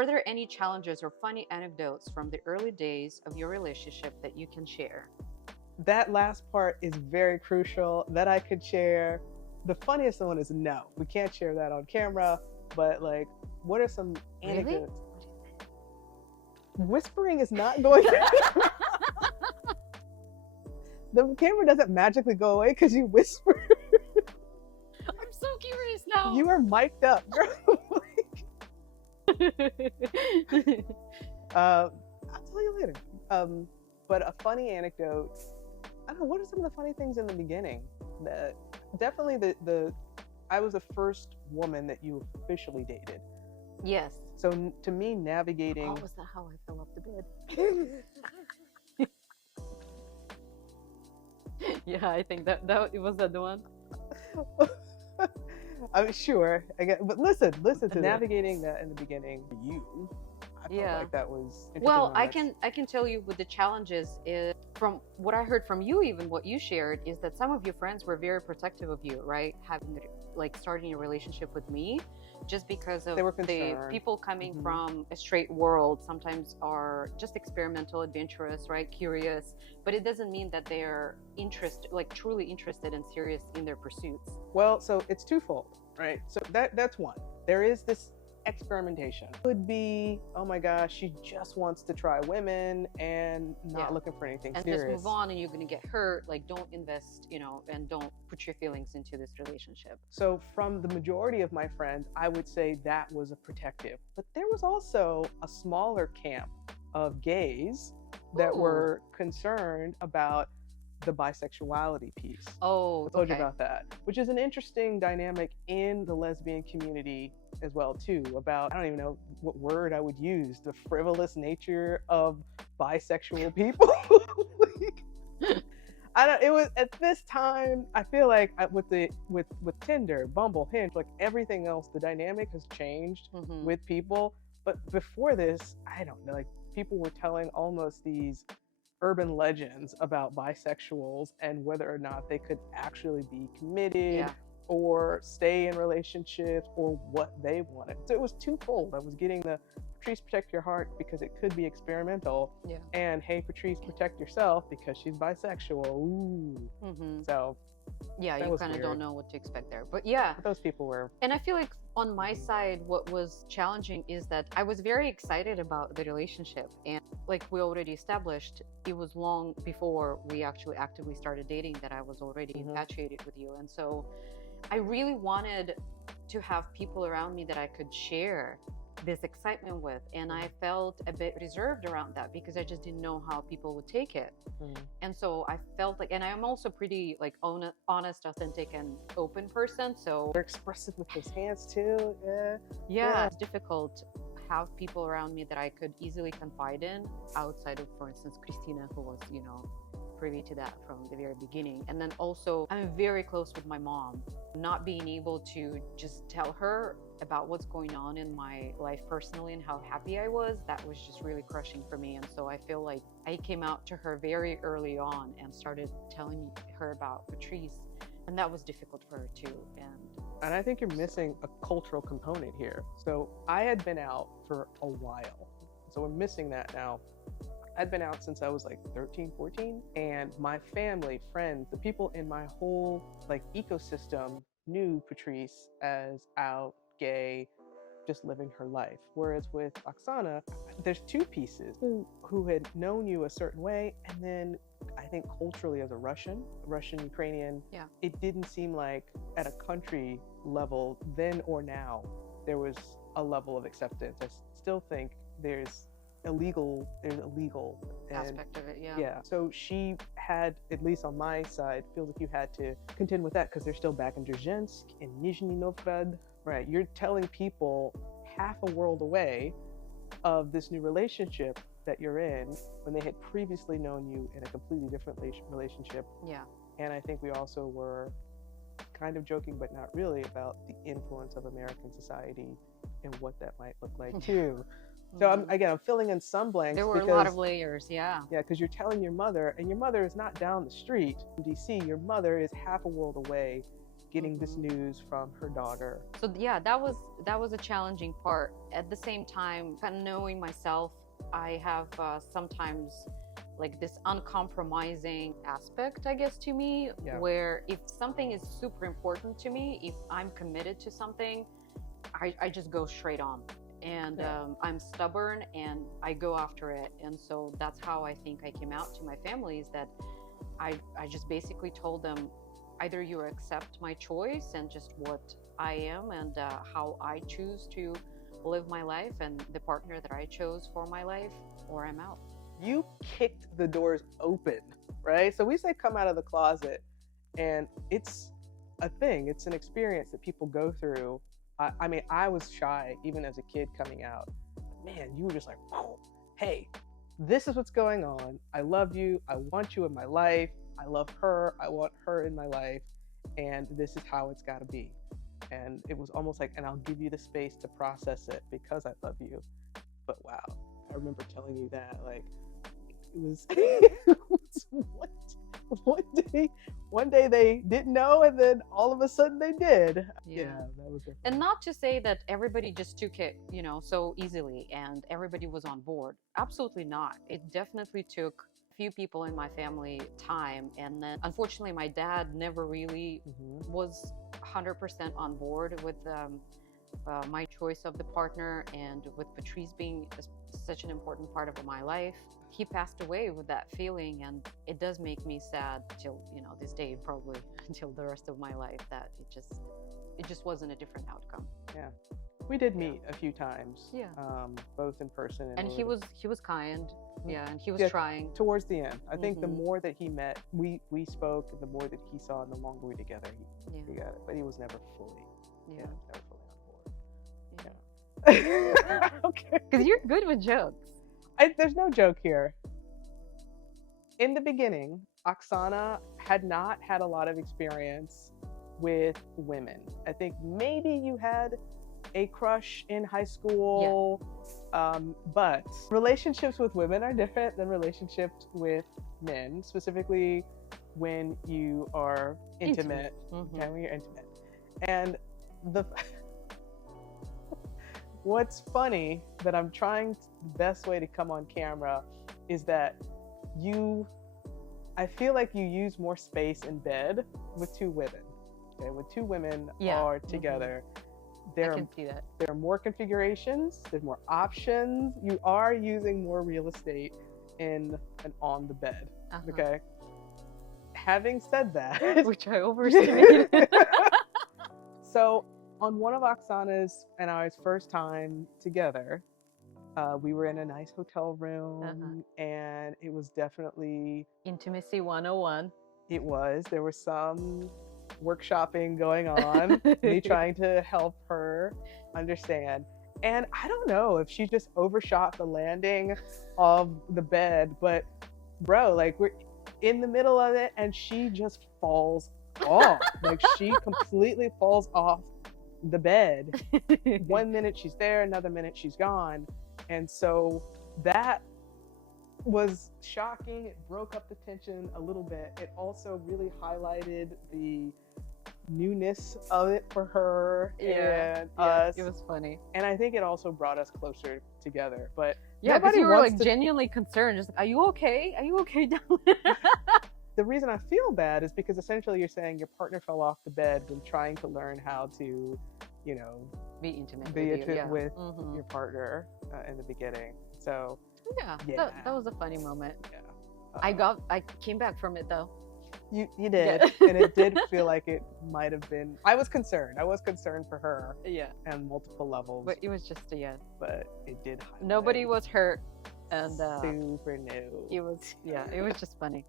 were there any challenges or funny anecdotes from the early days of your relationship that you can share? That last part is very crucial that I could share. The funniest one is no, we can't share that on camera. But like, what are some anecdotes? Whispering is not going to. The camera doesn't magically go away because you whisper. I'm so curious now. You are mic'd up, girl. I'll tell you later. But a funny anecdote. I don't know, what are some of the funny things in the beginning? That definitely the I was the first woman that you officially dated. Yes. So to me, navigating. Oh, was that how I fell off the bed? Yeah, I think that was that the one. I'm sure. But listen to navigating that in the beginning. You, I felt like that was interesting. Well, I can tell you with the challenges is from what I heard from you, even what you shared, is that some of your friends were very protective of you, right? Starting a relationship with me, just because of the people coming from a straight world sometimes are just experimental, adventurous, right? Curious, but it doesn't mean that they're truly interested and serious in their pursuits. Well, so it's twofold, right? So that's one. There is this experimentation. Could be, oh my gosh, she just wants to try women and not looking for anything serious. And just move on, and you're going to get hurt. Like, don't invest, and don't put your feelings into this relationship. So from the majority of my friends, I would say that was a protective. But there was also a smaller camp of gays that were concerned about the bisexuality piece. Oh, I told you about that, which is an interesting dynamic in the lesbian community as well too, about, I don't even know what word I would use, the frivolous nature of bisexual people. It was at this time, I feel like with Tinder, Bumble, Hinge, like everything else, the dynamic has changed with people. But before this, I don't know, like people were telling almost these urban legends about bisexuals and whether or not they could actually be committed or stay in relationships or what they wanted. So it was twofold. I was getting the Patrice, protect your heart because it could be experimental. Yeah. And hey, Patrice, protect yourself because she's bisexual. Ooh. So yeah, you kind of don't know what to expect there. But yeah, but those people were. And I feel like on my side, what was challenging is that I was very excited about the relationship. And like we already established, it was long before we actually actively started dating that I was already infatuated with you. And so I really wanted to have people around me that I could share this excitement with, and I felt a bit reserved around that because I just didn't know how people would take it. And so I felt like, and I'm also pretty like honest, authentic, and open person, so they're expressive with his hands too. Yeah, it's difficult to have people around me that I could easily confide in outside of, for instance, Christina, who was privy to that from the very beginning. And then also I'm very close with my mom. Not being able to just tell her about what's going on in my life personally and how happy I was, that was just really crushing for me. And so I feel like I came out to her very early on and started telling her about Patrice, and that was difficult for her too. And I think you're missing a cultural component here. So I had been out for a while, so we're missing that now. I'd been out since I was like 13, 14, and my family, friends, the people in my whole like ecosystem knew Patrice as out, gay, just living her life. Whereas with Oksana, there's two pieces who had known you a certain way, and then I think culturally as a Russian, Ukrainian, it didn't seem like at a country level then or now there was a level of acceptance. I still think there's illegal aspect of it. So she had, at least on my side, feels like you had to contend with that because they're still back in Dzержinsk, in Nizhny Novgorod, right? You're telling people half a world away of this new relationship that you're in when they had previously known you in a completely different relationship. And I think we also were kind of joking, but not really, about the influence of American society and what that might look like too. So I'm filling in some blanks. There were a lot of layers, because you're telling your mother, and your mother is not down the street in DC. Your mother is half a world away getting this news from her daughter. So yeah, that was a challenging part. At the same time, kind of knowing myself, I have sometimes like this uncompromising aspect, I guess, to me, Yeah. where if something is super important to me, if I'm committed to something, I just go straight on. And Yeah. I'm stubborn and I go after it. And so that's how I think I came out to my family, is that I just basically told them, either you accept my choice and just what I am and how I choose to live my life and the partner that I chose for my life, or I'm out. You kicked the doors open, right? So we say come out of the closet, and it's a thing, it's an experience that people go through. I mean, I was shy even as a kid coming out. Man, you were just like, whoa, hey, this is what's going on. I love you. I want you in my life. I love her. I want her in my life. And this is how it's got to be. And it was almost like, and I'll give you the space to process it because I love you. But wow, I remember telling you that, like, it was, it was one day they didn't know, and then all of a sudden they did. Yeah, that was different. And not to say that everybody just took it, so easily and everybody was on board. Absolutely not. It definitely took a few people in my family time. And then unfortunately, my dad never really was 100% on board with my choice of the partner, and with Patrice being such an important part of my life. He passed away with that feeling, and it does make me sad till this day, probably until the rest of my life, that it just wasn't a different outcome. Yeah, we did meet a few times. Yeah, both in person and he was kind. Yeah, and he was trying towards the end. I think the more that he met, we spoke, and the more that he saw, and the longer we were together, he got it. But he was never fully. Yeah, never fully on board. Yeah. Okay. Because you're good with jokes. There's no joke here. In the beginning, Oksana had not had a lot of experience with women. I think maybe you had a crush in high school, but relationships with women are different than relationships with men, specifically when you are intimate. Okay, when you're intimate. And what's funny that I'm trying the best way to come on camera is that I feel like you use more space in bed with two women. Okay, when two women are together, I can see that. There are more configurations, there's more options. You are using more real estate in and on the bed. Okay. Having said that, which I overestimated. So on one of Oksana's and I's first time together, we were in a nice hotel room, and it was definitely Intimacy 101. It was. There was some workshopping going on, me trying to help her understand. And I don't know if she just overshot the landing of the bed, but bro, like, we're in the middle of it and she just falls off. Like, she completely falls off the bed. 1 minute she's there, another minute she's gone. And so that was shocking. It broke up the tension a little bit. It also really highlighted the newness of it for her and us. It was funny. And I think it also brought us closer together. But yeah, because you were like genuinely concerned. Just like, are you okay? Are you okay down there? The reason I feel bad is because essentially you're saying your partner fell off the bed when trying to learn how to, be intimate with your partner in the beginning. So that was a funny moment. Yeah. I came back from it though. You did, and it did feel like it might have been. I was concerned for her. And multiple levels. But it was just But it did. Nobody was hurt, and super new. It was just funny.